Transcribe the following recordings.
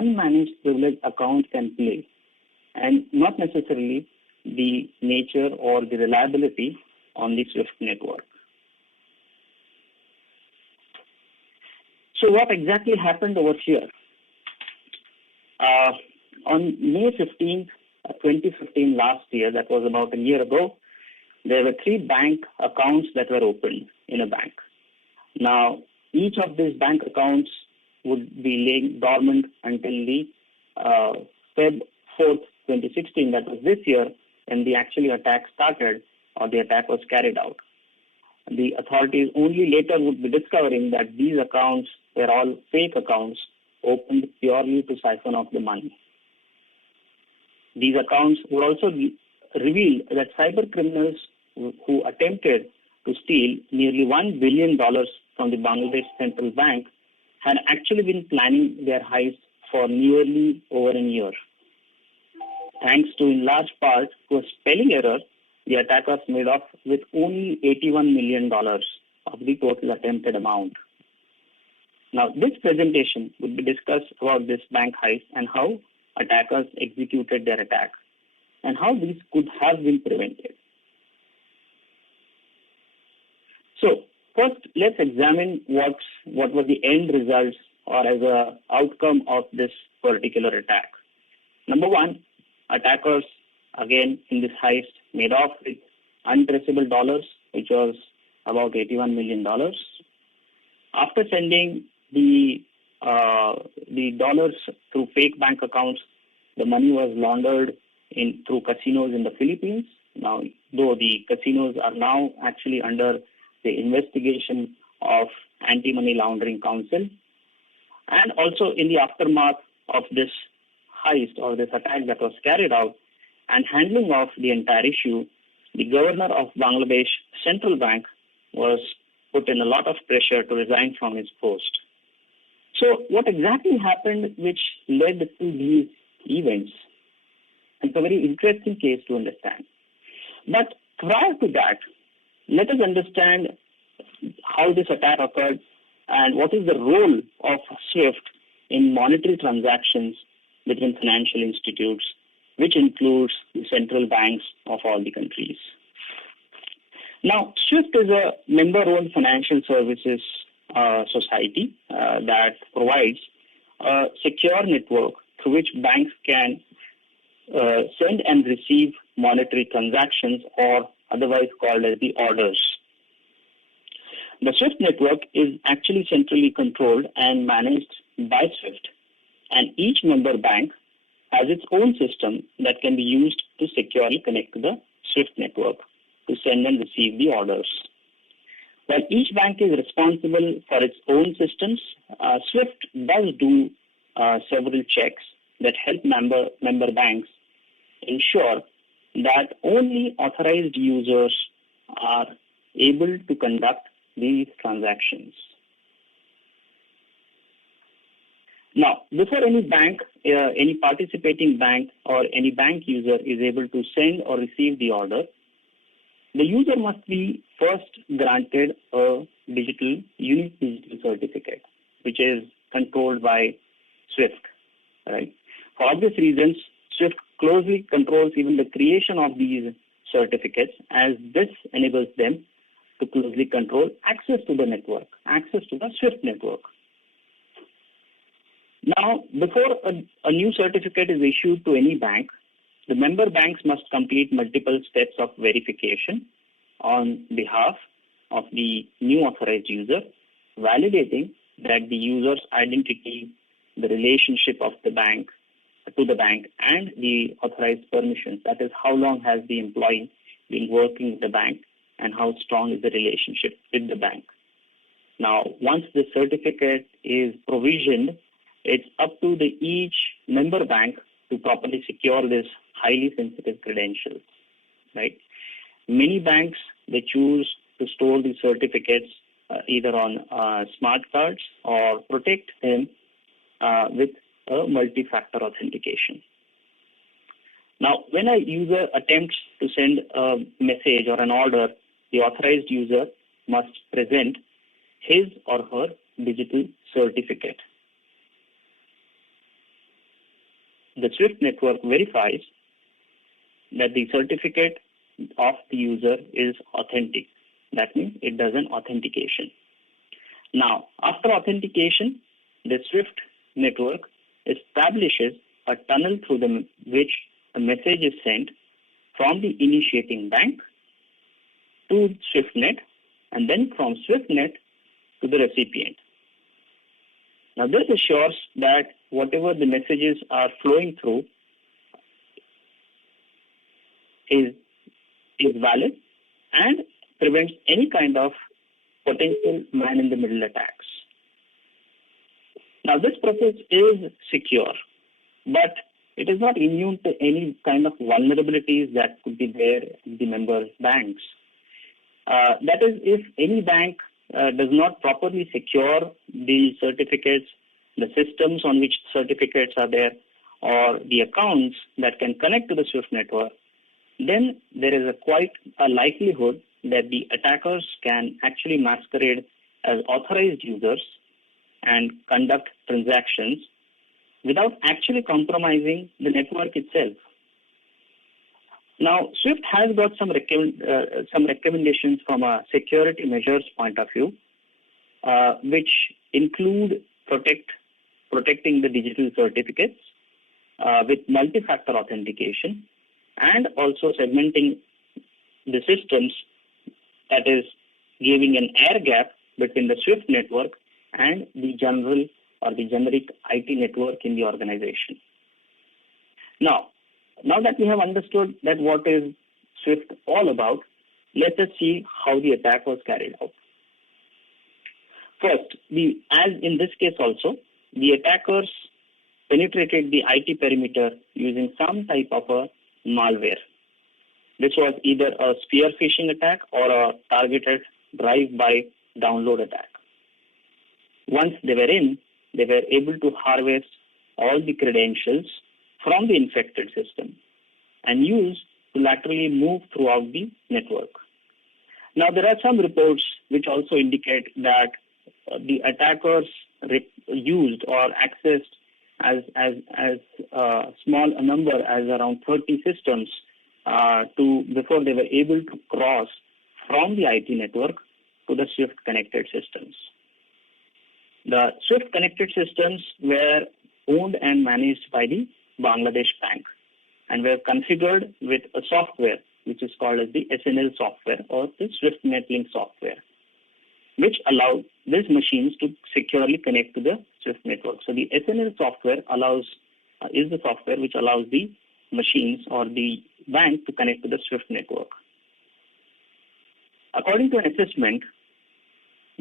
unmanaged privileged account can play, and not necessarily the nature or the reliability on the SWIFT network. So what exactly happened over here? On May 15th, 2015, last year, that was about a year ago, there were 3 bank accounts that were opened in a bank. Now, each of these bank accounts would be laying dormant until the Feb 4th, 2016, that was this year, when the actual attack started or the attack was carried out. The authorities only later would be discovering that these accounts were all fake accounts opened purely to siphon off the money. These accounts would also reveal that cyber criminals who attempted to steal nearly $1 billion from the Bangladesh Central Bank had actually been planning their heist for nearly over a year. Thanks to, in large part, to a spelling error, the attackers made off with only $81 million of the total attempted amount. Now, this presentation would be discussed about this bank heist and how attackers executed their attack and how these could have been prevented. So, first, let's examine what were the end results or as a outcome of this particular attack. Number one, attackers, again, in this heist, made off with untraceable dollars, which was about $81 million. After sending the dollars through fake bank accounts, the money was laundered through casinos in the Philippines. Now, though the casinos are now actually under the investigation of Anti-Money Laundering Council. And also in the aftermath of this heist or this attack that was carried out and handling of the entire issue, the governor of Bangladesh Central Bank was put in a lot of pressure to resign from his post. So what exactly happened which led to these events? It's a very interesting case to understand. But prior to that, let us understand how this attack occurred and what is the role of SWIFT in monetary transactions between financial institutes, which includes the central banks of all the countries. Now, SWIFT is a member-owned financial services society that provides a secure network through which banks can send and receive monetary transactions, or otherwise called as the orders. The SWIFT network is actually centrally controlled and managed by SWIFT, and each member bank has its own system that can be used to securely connect to the SWIFT network to send and receive the orders. While each bank is responsible for its own systems, SWIFT does do several checks that help member banks ensure that only authorized users are able to conduct these transactions. Now, before any bank, any participating bank or any bank user is able to send or receive the order, the user must be first granted a unique digital certificate, which is controlled by SWIFT, right? For obvious reasons, SWIFT closely controls even the creation of these certificates, as this enables them to closely control access to the network, access to the SWIFT network. Now, before a new certificate is issued to any bank, the member banks must complete multiple steps of verification on behalf of the new authorized user, validating that the user's identity, the relationship of the bank to the bank, and the authorized permissions. That is, how long has the employee been working with the bank and how strong is the relationship with the bank. Now, once the certificate is provisioned, it's up to each member bank to properly secure this highly sensitive credentials, right? Many banks, they choose to store these certificates either on smart cards or protect them with a multi-factor authentication. Now, when a user attempts to send a message or an order, the authorized user must present his or her digital certificate. the SWIFT network verifies that the certificate of the user is authentic. That means it does an authentication. Now, after authentication, the SWIFT network establishes a tunnel through which a message is sent from the initiating bank to SwiftNet, and then from SwiftNet to the recipient. Now, this assures that whatever the messages are flowing through is valid and prevents any kind of potential man-in-the-middle attacks. Now, this process is secure, but it is not immune to any kind of vulnerabilities that could be there in the member banks. That is, if any bank does not properly secure the certificates, the systems on which certificates are there, or the accounts that can connect to the SWIFT network, then there is quite a likelihood that the attackers can actually masquerade as authorized users and conduct transactions without actually compromising the network itself. Now, SWIFT has got some recommendations from a security measures point of view, which include protecting the digital certificates with multi-factor authentication, and also segmenting the systems, that is, giving an air gap between the SWIFT network and the general or the generic IT network in the organization. Now that we have understood that what is SWIFT all about, let us see how the attack was carried out. First, as in this case also, the attackers penetrated the IT perimeter using some type of a malware. This was either a spear phishing attack or a targeted drive-by download attack. Once they were in, they were able to harvest all the credentials from the infected system and use to laterally move throughout the network. Now, there are some reports which also indicate that the attackers used or accessed as small a number as around 30 systems before they were able to cross from the IT network to the SWIFT connected systems. The SWIFT connected systems were owned and managed by the Bangladesh Bank and were configured with a software which is called as the SNL software or the SWIFT Netlink software, which allowed these machines to securely connect to the SWIFT network. So the SNL software is the software which allows the machines or the bank to connect to the SWIFT network. According to an assessment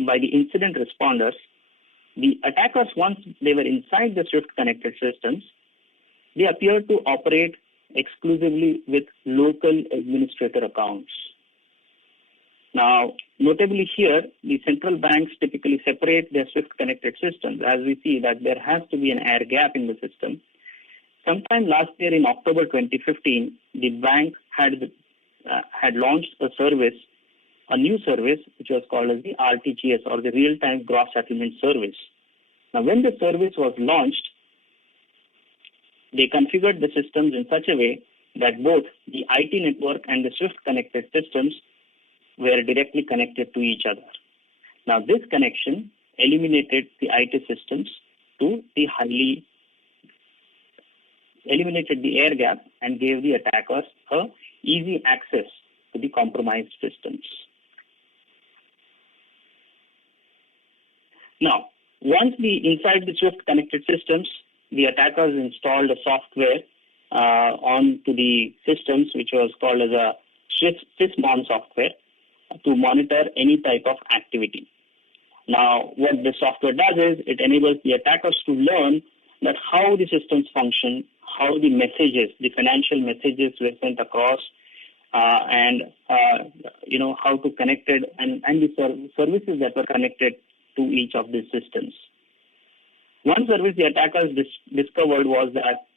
by the incident responders, the attackers, once they were inside the SWIFT connected systems, they appeared to operate exclusively with local administrator accounts. Now, notably here, the central banks typically separate their SWIFT connected systems, as we see that there has to be an air gap in the system. Sometime last year in October 2015, the bank had launched a new service, which was called as the RTGS, or the Real-Time Gross Settlement Service. Now, when the service was launched, they configured the systems in such a way that both the IT network and the SWIFT connected systems were directly connected to each other. Now, this connection eliminated the IT systems eliminated the air gap and gave the attackers easy access to the compromised systems. Now, once inside the SWIFT connected systems, the attackers installed a software onto the systems, which was called as a SysMon software, to monitor any type of activity. Now, what the software does is it enables the attackers to learn that how the systems function, how the messages, the financial messages were sent across, and how to connect it, and the services that were connected to each of these systems. One service the attackers discovered was that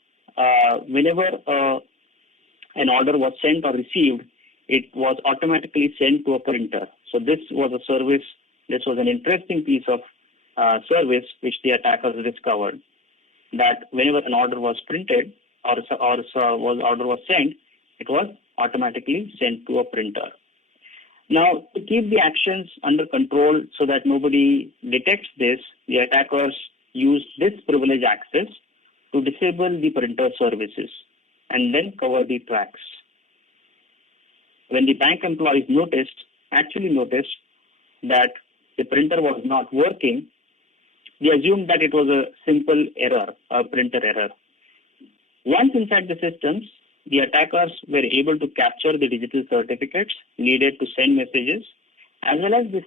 whenever an order was sent or received, it was automatically sent to a printer. So this was a service, this was an interesting piece of service which the attackers discovered, that whenever an order was printed, order was sent, it was automatically sent to a printer. Now, to keep the actions under control so that nobody detects this, the attackers used this privilege access to disable the printer services and then cover the tracks. When the bank employees actually noticed that the printer was not working, they assumed that it was a simple error, a printer error. Once inside the systems, the attackers were able to capture the digital certificates needed to send messages, as well as this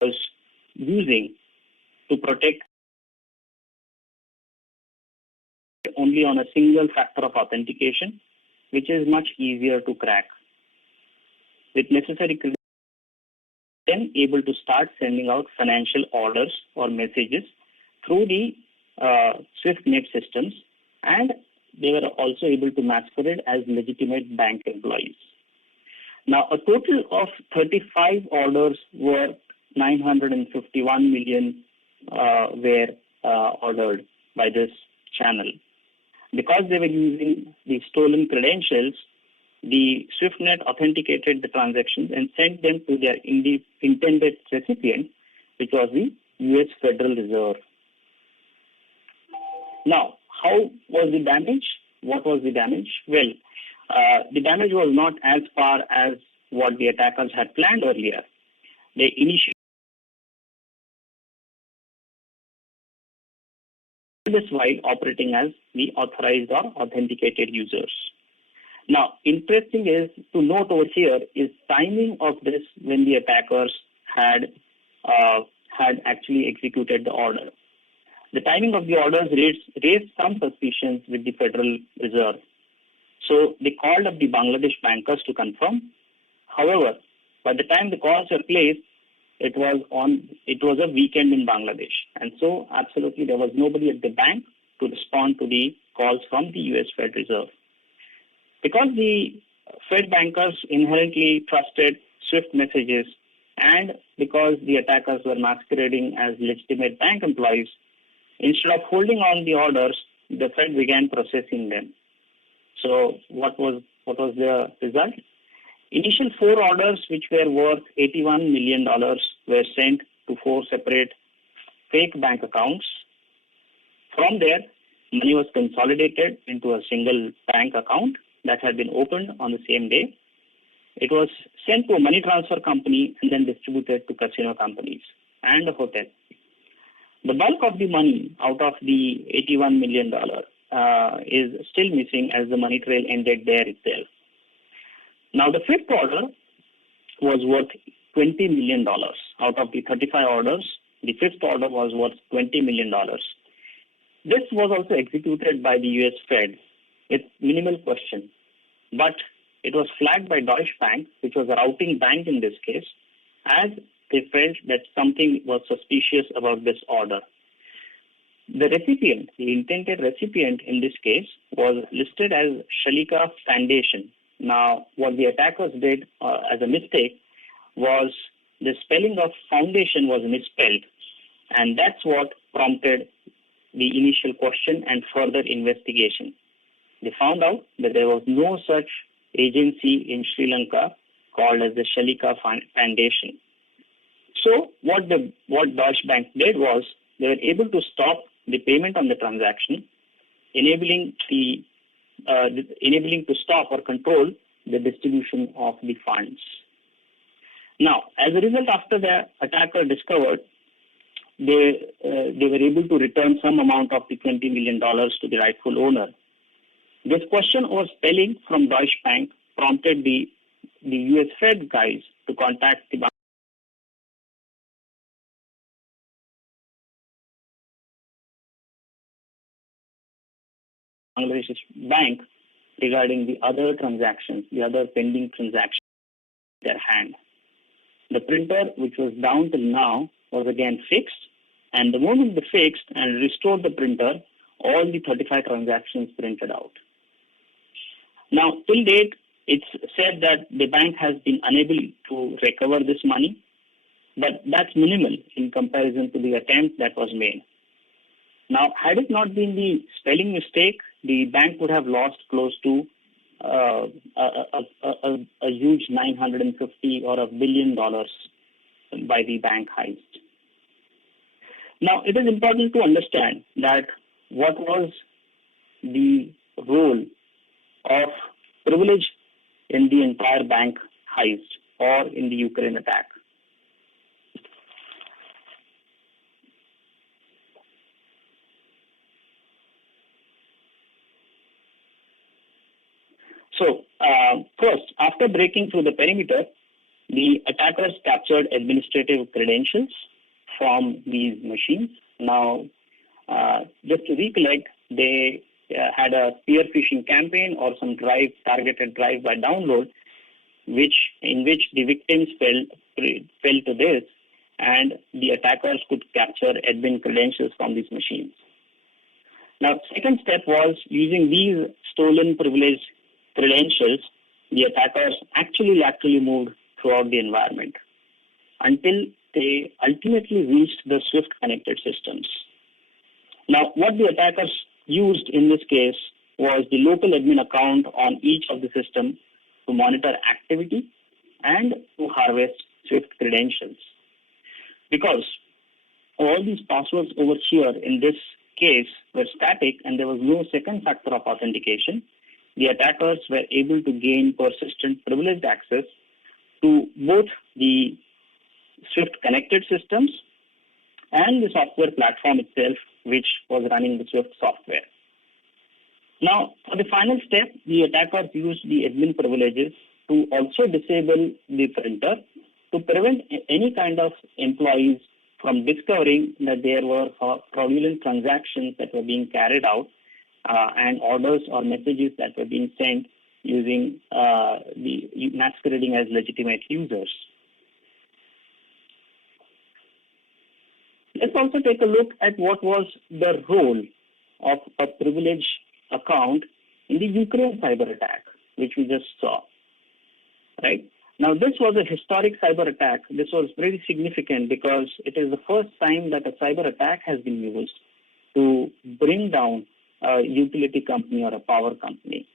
was using to protect only on a single factor of authentication, which is much easier to crack. With necessary credentials, then able to start sending out financial orders or messages through the SwiftNet systems, and they were also able to masquerade as legitimate bank employees. Now, a total of 35 orders worth $951 million were ordered by this channel. Because they were using the stolen credentials, the SwiftNet authenticated the transactions and sent them to their intended recipient, which was the U.S. Federal Reserve. Now, how was the damage? What was the damage? Well, the damage was not as far as what the attackers had planned earlier. They initiated this while operating as the authorized or authenticated users. Now, interesting is to note over here is timing of this when the attackers had actually executed the order. The timing of the orders raised some suspicions with the Federal Reserve. So they called up the Bangladesh bankers to confirm. However, by the time the calls were placed, it was a weekend in Bangladesh, and so absolutely there was nobody at the bank to respond to the calls from the U.S. Fed Reserve. Because the Fed bankers inherently trusted Swift messages, and because the attackers were masquerading as legitimate bank employees, instead of holding on the orders, the Fed began processing them. So what was the result? Initial 4 orders, which were worth $81 million, were sent to 4 separate fake bank accounts. From there, money was consolidated into a single bank account that had been opened on the same day. It was sent to a money transfer company and then distributed to casino companies and a hotel. The bulk of the money out of the $81 million is still missing, as the money trail ended there itself. Now, the 5th order was worth $20 million. Out of the 35 orders, the 5th order was worth $20 million. This was also executed by the U.S. Fed with minimal question, but it was flagged by Deutsche Bank, which was a routing bank in this case, as they felt that something was suspicious about this order. The recipient, the intended recipient in this case, was listed as Shalika Foundation. Now, what the attackers did as a mistake was the spelling of foundation was misspelled, and that's what prompted the initial question and further investigation. They found out that there was no such agency in Sri Lanka called as the Shalika Foundation. So what Deutsche Bank did was they were able to stop the payment on the transaction, enabling to stop or control the distribution of the funds. Now, as a result, after the attacker discovered, they were able to return some amount of the $20 million to the rightful owner. This question over spelling from Deutsche Bank prompted the US Fed guys to contact the Bangladesh bank regarding the other transactions, the other pending transactions in their hand. The printer, which was down till now, was again fixed, and the moment they fixed and restored the printer, all the 35 transactions printed out. Now, till date, it's said that the bank has been unable to recover this money, but that's minimal in comparison to the attempt that was made. Now, had it not been the spelling mistake, the bank would have lost close to a huge 950 or $1 billion by the bank heist. Now, it is important to understand that what was the role of privilege in the entire bank heist or in the Ukraine attack. So, first, after breaking through the perimeter, the attackers captured administrative credentials from these machines. Now, just to recollect, they had a spear phishing campaign or some targeted drive by download, in which the victims fell to this, and the attackers could capture admin credentials from these machines. Now, second step was using these stolen privileged credentials, the attackers actually laterally moved throughout the environment until they ultimately reached the Swift connected systems. Now, what the attackers used in this case was the local admin account on each of the systems to monitor activity and to harvest Swift credentials. Because all these passwords over here in this case were static and there was no second factor of authentication, the attackers were able to gain persistent privileged access to both the Swift connected systems and the software platform itself, which was running the Swift software. Now, for the final step, the attackers used the admin privileges to also disable the printer to prevent any kind of employees from discovering that there were fraudulent transactions that were being carried out and orders or messages that were being sent using the masquerading as legitimate users. Let's also take a look at what was the role of a privileged account in the Ukraine cyber attack, which we just saw. Right? Now, this was a historic cyber attack. This was very significant because it is the first time that a cyber attack has been used to bring down a utility company or a power company.